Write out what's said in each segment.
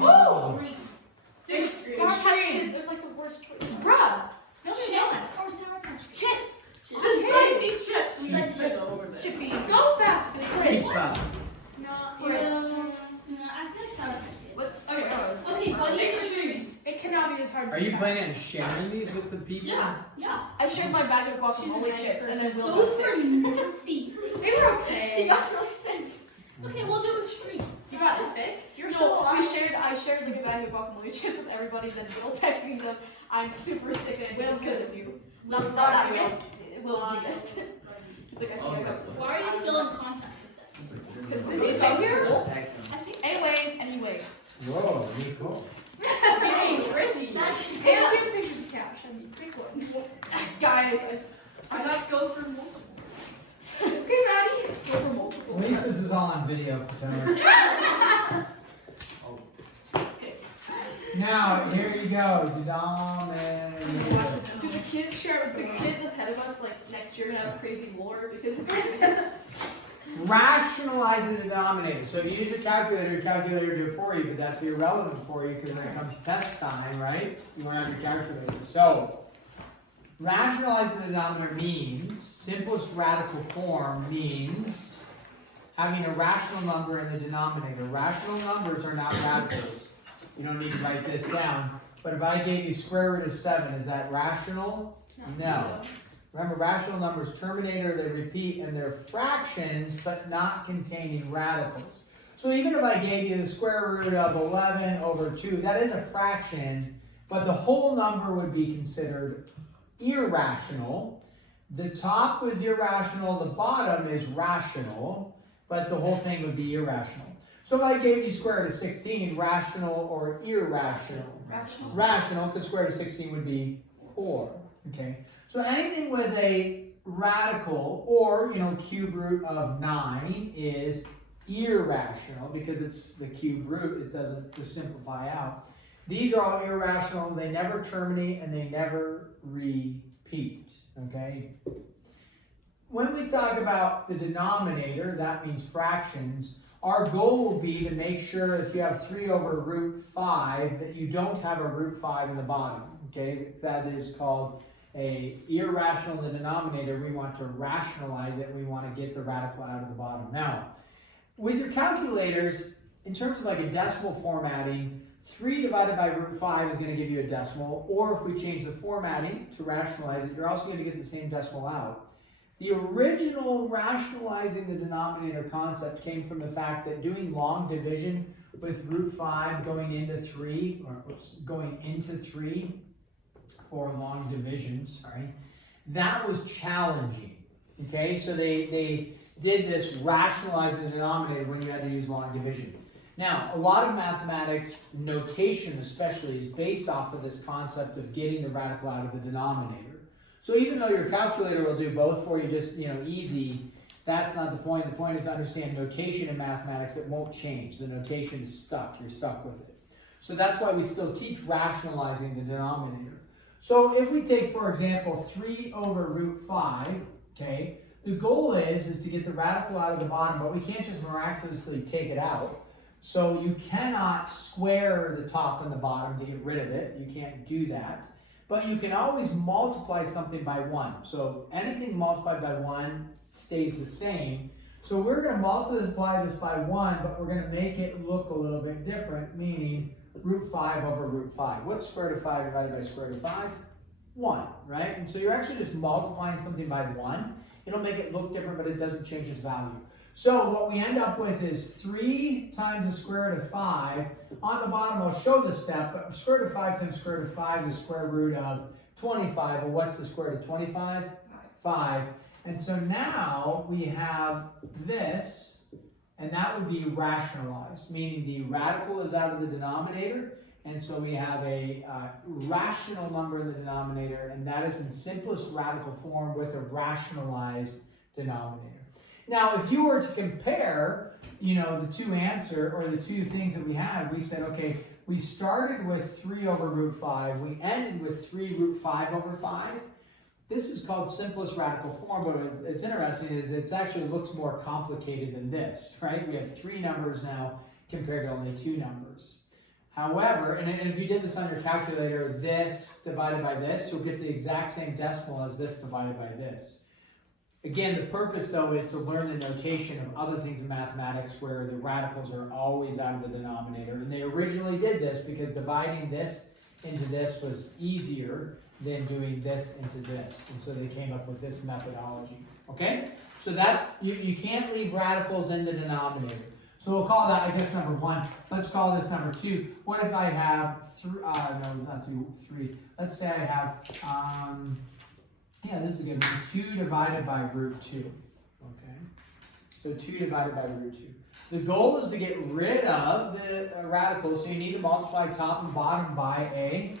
Oh! Dude, Sour Patch Kids are like the worst choice. bruh! No, Chips or Sour Patch Kids? Chips! The spicy chips. Chippy. Go fast, please. No, Chris. I guess Sour Patch Kids. What's okay? Okay, buddy, you're streaming. It cannot be this hard. Are you planning on sharing these with the people? Yeah. I shared my bag of guacamole chips, and then Will got Those sick. were nasty. They were okay. He got really sick. Okay, we'll do extreme. You got sick? You're so No, I shared like a bag of guacamole chips with everybody. Then Will texted me and said, "I'm super sick and it's because of you." Not that Will do this. He's like, I think I got this. Why are you still in contact with them? Because they came here. I think so. Anyways. Whoa, really cool. Getting crazy. And your picture of cash. I mean, pick one. Guys, I got to go for multiple. Okay, Maddie. Go for multiple. At least this is all on video, Potomac. Now, here you go. Denominator. Do the kids share with the kids ahead of us, like next year, gonna have crazy lore because of this? Rationalize the denominator. So if you use your calculator will do it for you, but that's irrelevant for you because when it comes to test time, right? You want to have your calculator. So, rationalize the denominator means, simplest radical form means having a rational number in the denominator. Rational numbers are not radicals. You don't need to write this down. But if I gave you square root of 7, is that rational? No. Remember, rational numbers terminate or they repeat, and they're fractions, but not containing radicals. So even if I gave you the square root of 11 over 2, that is a fraction, but the whole number would be considered irrational. The top was irrational, the bottom is rational, but the whole thing would be irrational. So if I gave you square root of 16, rational or irrational? Rational. Rational, because square root of 16 would be 4. Okay. So anything with a radical or, cube root of 9 is irrational because it's the cube root. It doesn't just simplify out. These are all irrational. They never terminate and they never repeat. Okay. When we talk about the denominator, that means fractions. Our goal will be to make sure if you have 3 over root 5 that you don't have a root 5 in the bottom. Okay, that is called a irrational in the denominator. We want to rationalize it. We want to get the radical out of the bottom. Now, with your calculators, in terms of like a decimal formatting, 3 divided by root 5 is going to give you a decimal. Or if we change the formatting to rationalize it, you're also going to get the same decimal out. The original rationalizing the denominator concept came from the fact that doing long division with root 5 going into 3, for long division, that was challenging. Okay, so they did this rationalize the denominator when you had to use long division. Now, a lot of mathematics notation especially is based off of this concept of getting the radical out of the denominator. So even though your calculator will do both for you just, easy, that's not the point. The point is to understand notation in mathematics. It won't change. The notation is stuck. You're stuck with it. So that's why we still teach rationalizing the denominator. So if we take, for example, 3 over root 5, okay, the goal is to get the radical out of the bottom, but we can't just miraculously take it out. So you cannot square the top and the bottom to get rid of it. You can't do that. But you can always multiply something by 1. So anything multiplied by 1 stays the same. So we're going to multiply this by 1, but we're going to make it look a little bit different, meaning root 5 over root 5. What's square root of 5 divided by square root of 5? 1, right? And so you're actually just multiplying something by 1. It'll make it look different, but it doesn't change its value. So what we end up with is 3 times the square root of 5. On the bottom, I'll show the step, but square root of 5 times square root of 5 is square root of 25. Well, what's the square root of 25? 5. And so now we have this, and that would be rationalized, meaning the radical is out of the denominator, and so we have a rational number in the denominator, and that is in simplest radical form with a rationalized denominator. Now, if you were to compare, the two things that we had, we said, okay, we started with 3 over root 5, we ended with 3 root 5 over 5. This is called simplest radical form, but it's interesting is it actually looks more complicated than this, right? We have 3 numbers now compared to only 2 numbers. However, and if you did this on your calculator, this divided by this, you'll get the exact same decimal as this divided by this. Again, the purpose though is to learn the notation of other things in mathematics where the radicals are always out of the denominator. And they originally did this because dividing this into this was easier than doing this into this. And so they came up with this methodology. Okay? So that's, you can't leave radicals in the denominator. So we'll call that, I guess, number 1. Let's call this number 2. What if I have, no, not 2, 3. Let's say I have, yeah, this is a good one. 2 divided by root 2. Okay? So 2 divided by root 2. The goal is to get rid of the radicals, so you need to multiply top and bottom by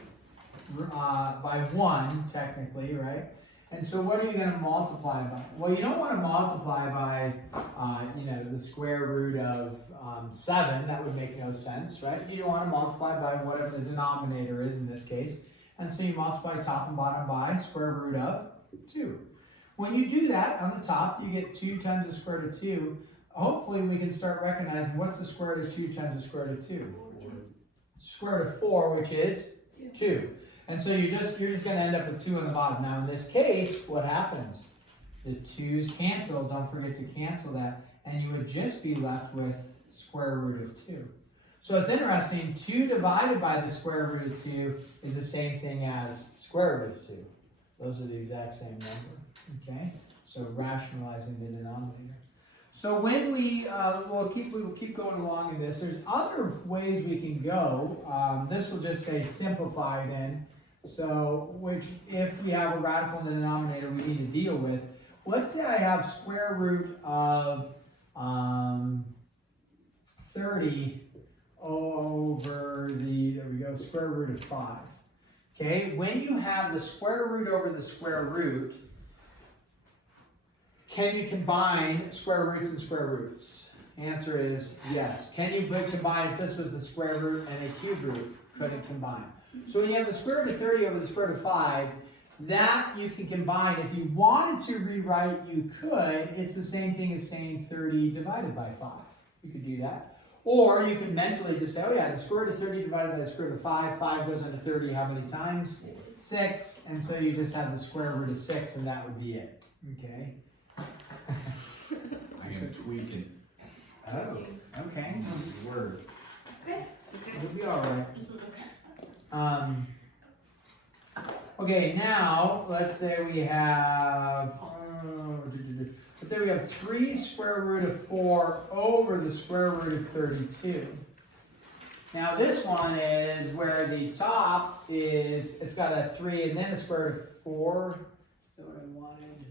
by 1, technically, right? And so what are you going to multiply by? Well, you don't want to multiply by, the square root of 7. That would make no sense, right? You want to multiply by whatever the denominator is in this case. And so you multiply top and bottom by square root of 2. When you do that, on the top, you get 2 times the square root of 2. Hopefully, we can start recognizing what's the square root of 2 times the square root of 2? Square root of 4, which is 2. And so you're just going to end up with 2 on the bottom. Now, in this case, what happens? The 2's cancel. Don't forget to cancel that. And you would just be left with square root of 2. So it's interesting. 2 divided by the square root of 2 is the same thing as square root of 2. Those are the exact same number. Okay? So rationalizing the denominator. So when we'll keep going along in this. There's other ways we can go. This will just say simplify then. So, which if we have a radical in the denominator we need to deal with. Let's say I have square root of 30 over there we go, square root of 5. Okay, when you have the square root over the square root, can you combine square roots and square roots? Answer is yes. Can you combine if this was the square root and a cube root? Could it combine? So when you have the square root of 30 over the square root of 5, that you can combine. If you wanted to rewrite, you could. It's the same thing as saying 30 divided by 5. You could do that. Or you can mentally just say, oh yeah, the square root of 30 divided by the square root of 5. 5 goes into 30 how many times? 6. And so you just have the square root of 6, and that would be it. Okay? I am tweaking. Oh, okay. Word. It'll be all right. Okay, now let's say we have 3 square root of 4 over the square root of 32. Now this one is where the top is, it's got a 3 and then a square root of 4. Is that what I wanted?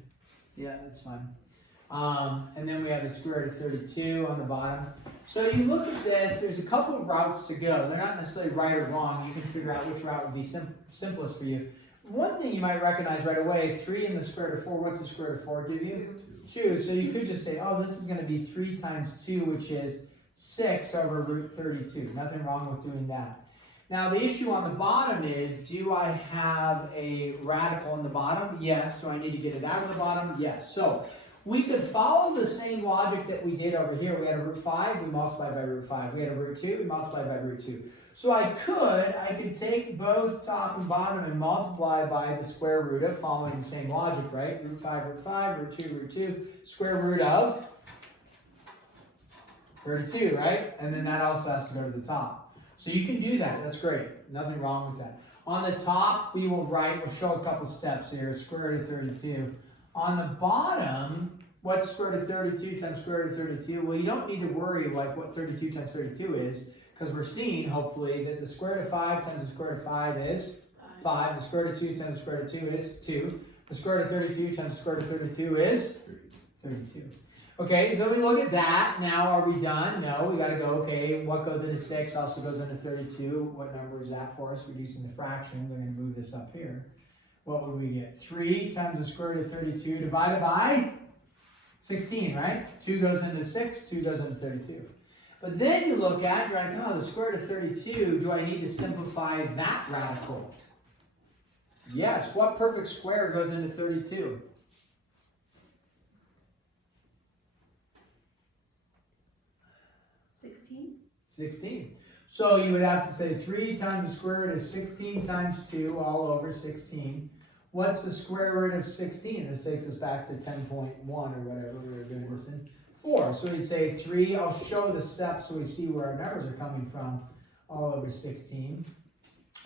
Yeah, that's fine. And then we have the square root of 32 on the bottom. So you look at this, there's a couple of routes to go. They're not necessarily right or wrong. You can figure out which route would be simplest for you. One thing you might recognize right away, 3 in the square root of 4, what's the square root of 4 give you? 2. So you could just say, oh, this is going to be 3 times 2, which is 6 over root 32. Nothing wrong with doing that. Now the issue on the bottom is, do I have a radical in the bottom? Yes. Do I need to get it out of the bottom? Yes. So we could follow the same logic that we did over here. We had a root 5, we multiplied by root 5. We had a root 2, we multiplied by root 2. So I could take both top and bottom and multiply by the square root of, following the same logic, right? Root 5, root 2, square root of 32, right? And then that also has to go to the top. So you can do that. That's great. Nothing wrong with that. On the top, we'll show a couple steps here. Square root of 32. On the bottom, what's square root of 32 times square root of 32? Well, you don't need to worry like what 32 times 32 is, because we're seeing, hopefully, that the square root of 5 times the square root of 5 is 5. The square root of 2 times the square root of 2 is 2. The square root of 32 times the square root of 32 is 32. Okay, so we look at that. Now, are we done? No, we got to go, okay, what goes into 6 also goes into 32. What number is that for us? Reducing the fractions. I'm going to move this up here. What would we get? 3 times the square root of 32 divided by 16, right? 2 goes into 6, 2 goes into 32. But then you look at, you're like, oh, the square root of 32, do I need to simplify that radical? Yes. What perfect square goes into 32? 16. 16. So you would have to say 3 times the square root of 16 times 2 all over 16. What's the square root of 16? This takes us back to 10.1 or whatever we were doing this in. 4. So we'd say 3. I'll show the steps so we see where our numbers are coming from. All over 16.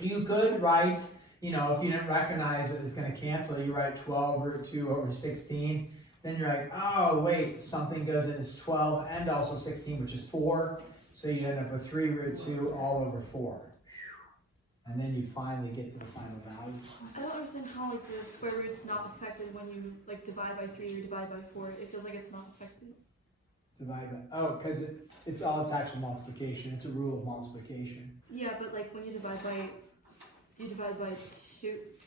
You could write, you know, if you didn't recognize that it's going to cancel, you write 12 root 2 over 16. Then you're like, oh, wait, something goes into 12 and also 16, which is 4. So you end up with 3 root 2 all over 4. And then you finally get to the final value. I don't understand how like the square root's not affected when you like divide by 3 or divide by 4. It feels like it's not affected. Divide by, oh, because it's all attached to multiplication. It's a rule of multiplication. Yeah, but like when you divide by 2.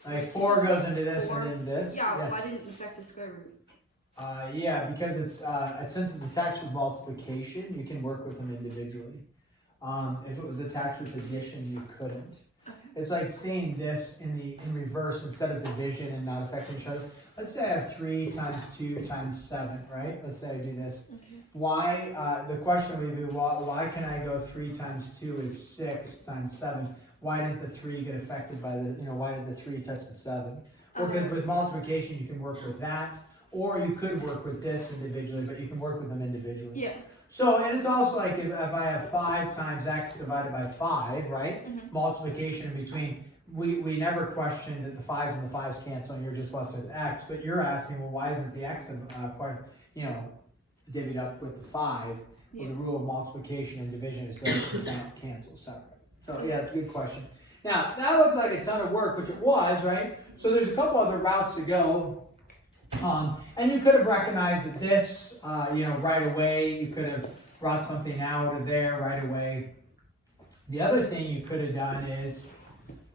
Like 4 goes into this 4? and into this. Yeah, why didn't it affect the square root? Yeah, because it's since it's attached with multiplication, you can work with them individually. If it was attached with addition, you couldn't. Okay. It's like seeing this in reverse instead of division and not affecting each other. Let's say I have 3 times 2 times 7, right? Let's say I do this. Okay. Why? The question would be, well, why can I go 3 times 2 is 6 times 7? Why didn't the 3 get affected by the, why did the 3 touch the 7? Well, because with multiplication, you can work with that. Or you could work with this individually, but you can work with them individually. Yeah. So, and it's also like if I have 5 times x divided by 5, right? Mm-hmm. Multiplication in between, we never questioned that the 5s and the 5s cancel and you're just left with x. But you're asking, well, why isn't the x, divvied up with the 5? Yeah. Well, the rule of multiplication and division is those who can't cancel separate. So, yeah, it's a good question. Now, that looks like a ton of work, which it was, right? So there's a couple other routes to go. And you could have recognized that this, right away. You could have brought something out of there right away. The other thing you could have done is,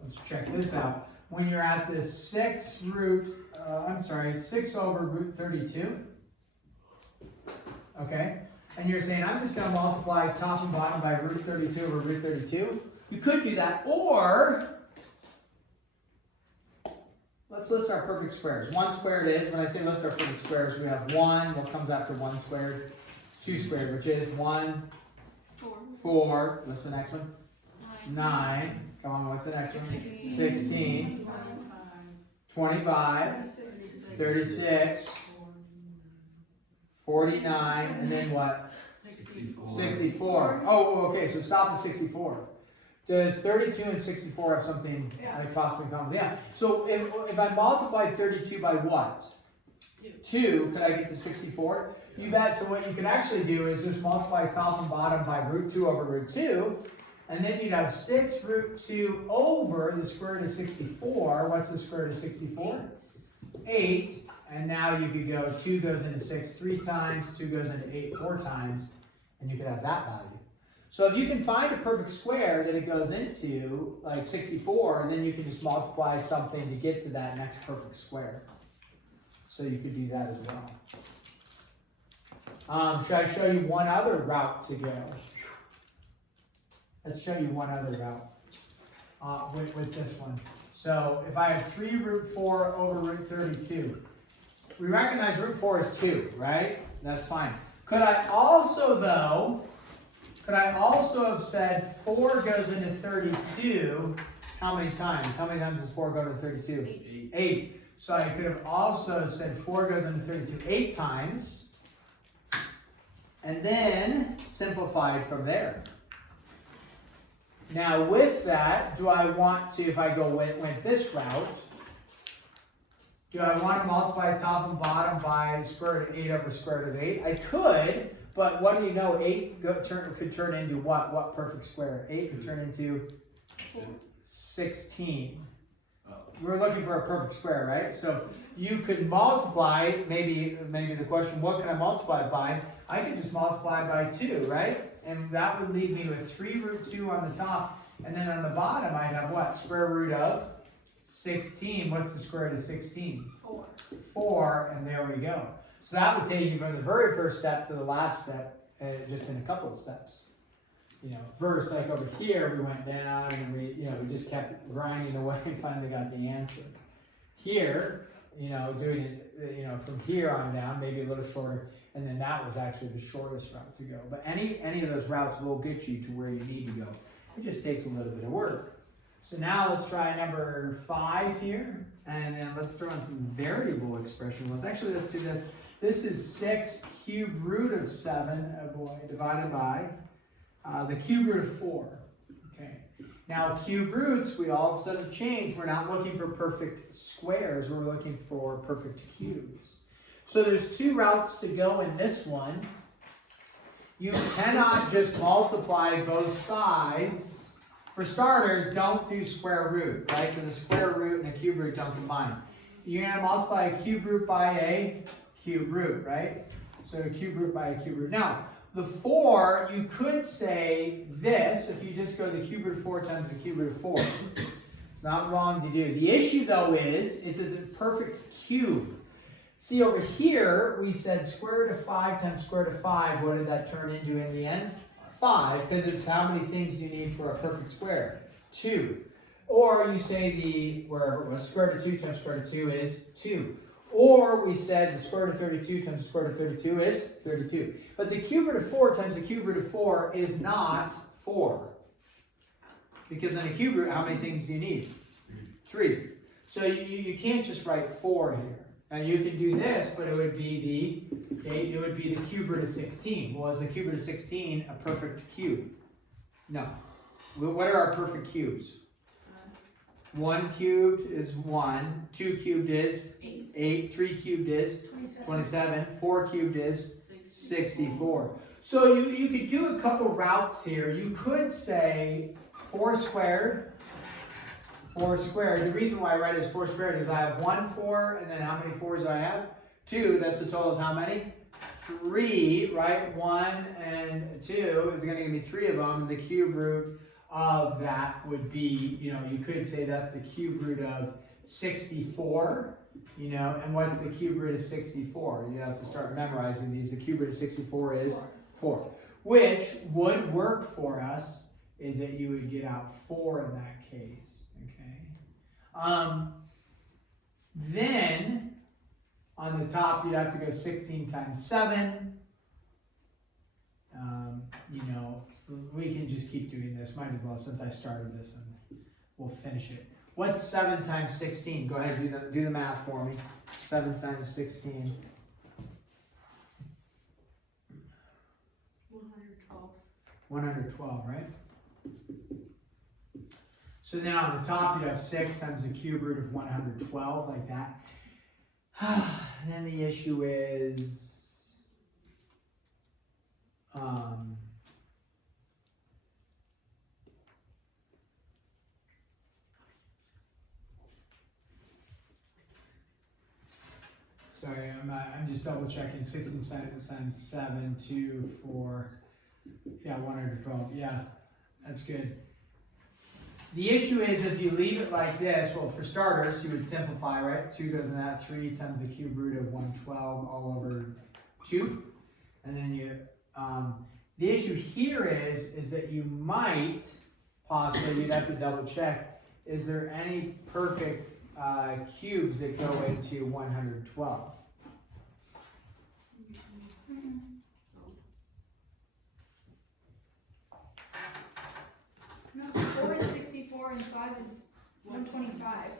let's check this out. When you're at this 6 over root 32, okay? And you're saying, I'm just going to multiply top and bottom by root 32 over root 32. You could do that, or let's list our perfect squares. 1 squared is, when I say list our perfect squares, we have 1, what comes after 1 squared? 2 squared, which is 1, 4. What's the next one? 9. Come on, what's the next one? 16. 25. 36. 49. And then what? 64. Oh, okay, so stop at 64. Does 32 and 64 have something like possibly common? Yeah. So if I multiplied 32 by what? 2, could I get to 64? You bet. So what you could actually do is just multiply top and bottom by root 2 over root 2. And then you'd have 6 root 2 over the square root of 64. What's the square root of 64? 8. And now you could go 2 goes into 6 3 times, 2 goes into 8 4 times, and you could have that value. So if you can find a perfect square that it goes into, like 64, then you can just multiply something to get to that next perfect square. So you could do that as well. Should I show you one other route to go? Let's show you one other route with this one. So if I have 3 root 4 over root 32, we recognize root 4 is 2, right? That's fine. Could I also, though, have said 4 goes into 32, how many times? How many times does 4 go to 32? 8. So I could have also said 4 goes into 32 8 times, and then simplified from there. Now with that, do I want to, if I go went this route, do I want to multiply top and bottom by square root of 8 over square root of 8? I could, but what do you know? 8 could turn into what? What perfect square? 8 could turn into 16. We're looking for a perfect square, right? So you could multiply, maybe the question, what can I multiply by? I could just multiply by 2, right? And that would leave me with 3 root 2 on the top. And then on the bottom, I'd have what? Square root of 16. What's the square root of 16? 4. 4, and there we go. So that would take you from the very first step to the last step, just in a couple of steps. First, like over here, we went down and we just kept grinding away and finally got the answer. Here, doing it, from here on down, maybe a little shorter, and then that was actually the shortest route to go. But any of those routes will get you to where you need to go. It just takes a little bit of work. So now let's try number 5 here, and then let's throw in some variable expression ones. Actually, let's do this. This is 6 cubed root of 7, oh boy, divided by the cube root of 4. Okay. Now, cube roots, we all of a sudden change. We're not looking for perfect squares. We're looking for perfect cubes. So there's 2 routes to go in this one. You cannot just multiply both sides. For starters, don't do square root, right? Because a square root and a cube root don't combine. You're going to multiply a cube root by a cube root, right? So a cube root by a cube root. Now, the 4, you could say this, if you just go the cube root of 4 times the cube root of 4. It's not wrong to do. The issue, though, is it's a perfect cube. See, over here, we said square root of 5 times square root of 5. What did that turn into in the end? 5, because it's how many things you need for a perfect square? 2. Or you say wherever it was, square root of 2 times square root of 2 is 2. Or we said the square root of 32 times the square root of 32 is 32. But the cube root of 4 times the cube root of 4 is not 4. Because in a cube root, how many things do you need? 3. So you can't just write 4 here. Now you can do this, but it would be the cube root of 16. Well, is the cube root of 16 a perfect cube? No. What are our perfect cubes? 1 cubed is 1. 2 cubed is 8. 3 cubed is 27. 4 cubed is 64. So you could do a couple routes here. You could say 4 squared. 4 squared. The reason why I write it as 4 squared is I have 1 4, and then how many 4s do I have? 2. That's a total of how many? 3, right? 1 and 2 is going to give me 3 of them, and the cube root of that would be, you could say that's the cube root of 64, and what's the cube root of 64? You have to start memorizing these. The cube root of 64 is 4, which would work for us is that you would get out 4 in that case. Then on the top, you'd have to go 16 times 7. We can just keep doing this. Might as well, since I started this, and we'll finish it. What's 7 times 16? Go ahead, do the math for me. 7 times 16. 112. 112, right? So now on the top, you have 6 times the cube root of 112, like that. And then the issue is, sorry, I'm just double checking. 16 times 7, 2, 4, yeah, 112. Yeah, that's good. The issue is if you leave it like this, well, for starters, you would simplify, right? 2 goes in that, 3 times the cube root of 112 all over 2. And then the issue here is that you might, possibly, you'd have to double check, is there any perfect cubes that go into 112? No, 4 is 64 and 5 is 125.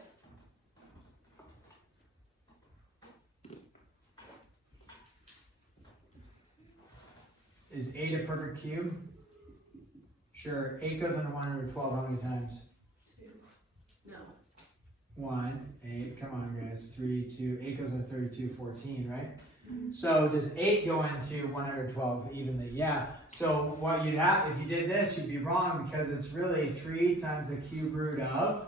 Is 8 a perfect cube? Sure. 8 goes into 112 how many times? 2. No. 1, 8, come on guys, 3, 2, 8 goes into 32, 14, right? So does 8 go into 112 evenly? Yeah. So what you'd have, if you did this, you'd be wrong because it's really 3 times the cube root of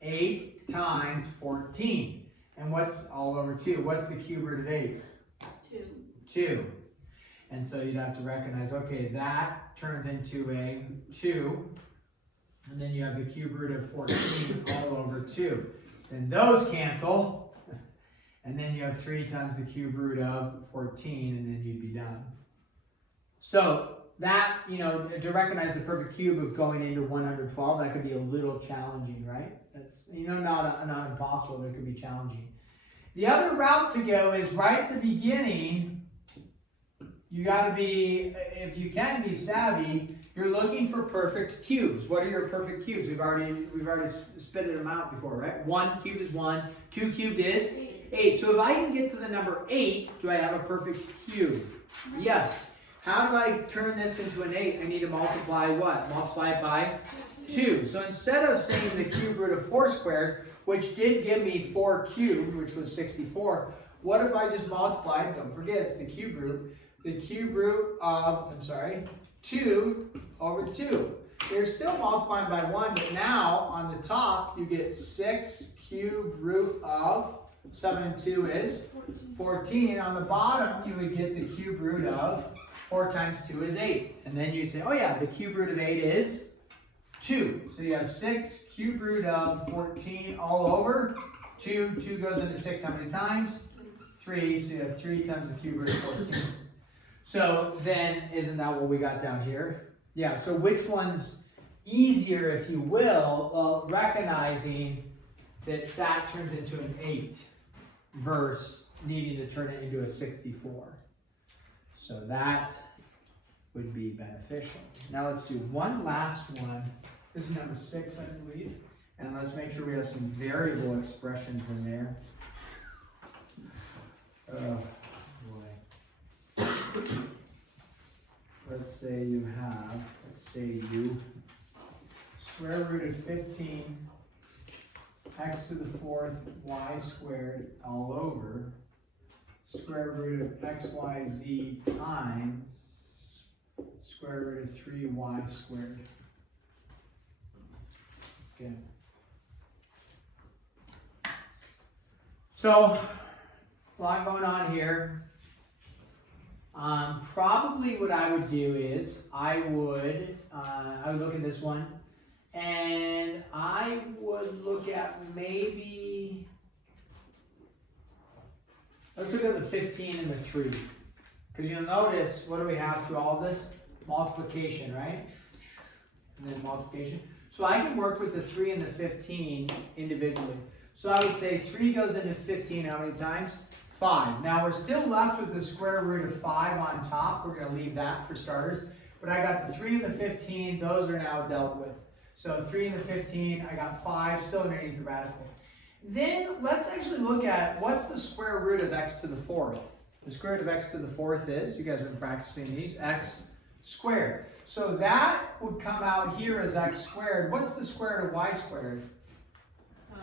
8 times 14. And what's all over 2? What's the cube root of 8? 2. 2. And so you'd have to recognize, okay, that turns into a 2. And then you have the cube root of 14 all over 2. Then those cancel. And then you have 3 times the cube root of 14, and then you'd be done. So that, to recognize the perfect cube of going into 112, that could be a little challenging, right? That's, not impossible, but it could be challenging. The other route to go is right at the beginning, you got to be, if you can be savvy, you're looking for perfect cubes. What are your perfect cubes? We've already spit them out before, right? 1 cubed is 1, 2 cubed is 8. So if I can get to the number 8, do I have a perfect cube? Yes. How do I turn this into an 8? I need to multiply what? Multiply it by 2. So instead of saying the cube root of 4 squared, which did give me 4 cubed, which was 64, what if I just multiplied, don't forget it's the cube root of, 2 over 2. You're still multiplying by 1, but now on the top you get 6 cubed root of 7 and 2 is 14. On the bottom you would get the cube root of 4 times 2 is 8. And then you'd say, oh yeah, the cube root of 8 is 2. So you have 6 cube root of 14 all over 2. 2 goes into 6 how many times? 3. So you have 3 times the cube root of 14. So then, isn't that what we got down here? Yeah, so which one's easier, if you will? Well, recognizing that that turns into an 8 versus needing to turn it into a 64. So that would be beneficial. Now let's do one last one. This is number 6, I believe. And let's make sure we have some variable expressions in there. Oh boy. Let's say you square root of 15 x to the 4th y squared all over square root of xyz times square root of 3y squared. Okay. So, a lot going on here. Probably what I would do is I would look at this one and I would look at maybe, let's look at the 15 and the 3. Because you'll notice, what do we have through all this? Multiplication, right? And then multiplication. So I can work with the 3 and the 15 individually. So I would say 3 goes into 15 how many times? 5. Now we're still left with the square root of 5 on top. We're going to leave that for starters. But I got the 3 and the 15. Those are now dealt with. So 3 and the 15, I got 5, still underneath the radical. Then let's actually look at what's the square root of x to the 4th. The square root of x to the 4th is, you guys have been practicing these, x squared. So that would come out here as x squared. What's the square root of y squared? Y.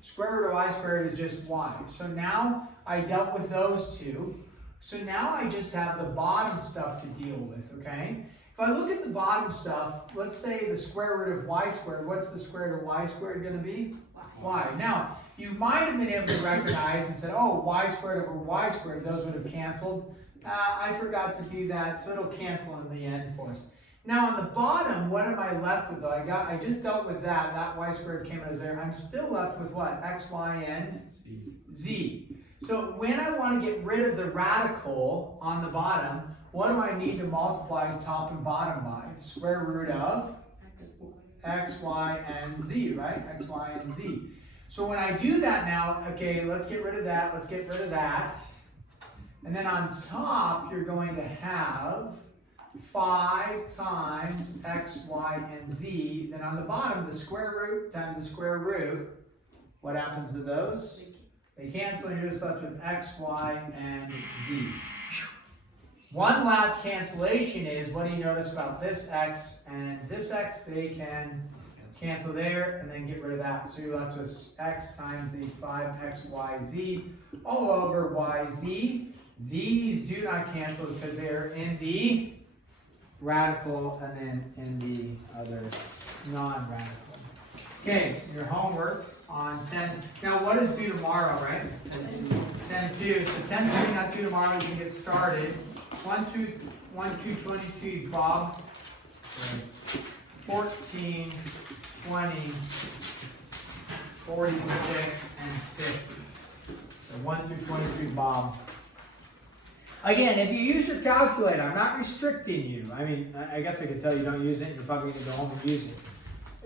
Square root of y squared is just y. So now I dealt with those two. So now I just have the bottom stuff to deal with, okay? If I look at the bottom stuff, let's say the square root of y squared. What's the square root of y squared going to be? Y. Now, you might have been able to recognize and said, oh, y squared over y squared, those would have canceled. I forgot to do that, so it'll cancel in the end for us. Now on the bottom, what am I left with though? I just dealt with that. That y squared came out as there. I'm still left with what? X, y, and z. So when I want to get rid of the radical on the bottom, what do I need to multiply top and bottom by? Square root of x, y, and z, right? X, y, and z. So when I do that now, okay, let's get rid of that. Let's get rid of that. And then on top, you're going to have 5 times x, y, and z. Then on the bottom, the square root times the square root. What happens to those? They cancel, and you're just left with x, y, and z. One last cancellation is, what do you notice about this x and this x? They can cancel there and then get rid of that. So you're left with x times the 5xyz all over yz. These do not cancel because they are in the radical and then in the other non-radical. Okay, your homework on 10. Now what is due tomorrow, right? 10-2. So 10-3, not due tomorrow, you can get started. 1-2-22, Bob. 14, 20, 46, and 50. So 1 through 23, Bob. Again, if you use your calculator, I'm not restricting you. I mean, I guess I could tell you don't use it, you're probably going to go home and use it.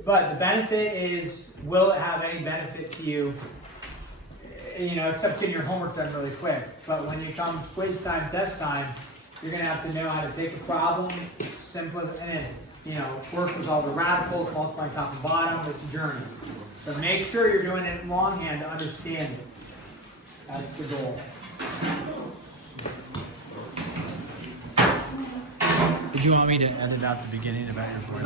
But the benefit is, will it have any benefit to you? You know, except getting your homework done really quick. But when you come quiz time, test time, You're gonna have to know how to take a problem, simple, and then, you know, work with all the radicals, multiplying top and bottom. It's a journey. So make sure you're doing it longhand to understand it. That's the goal. Did you want me to edit out the beginning about your board?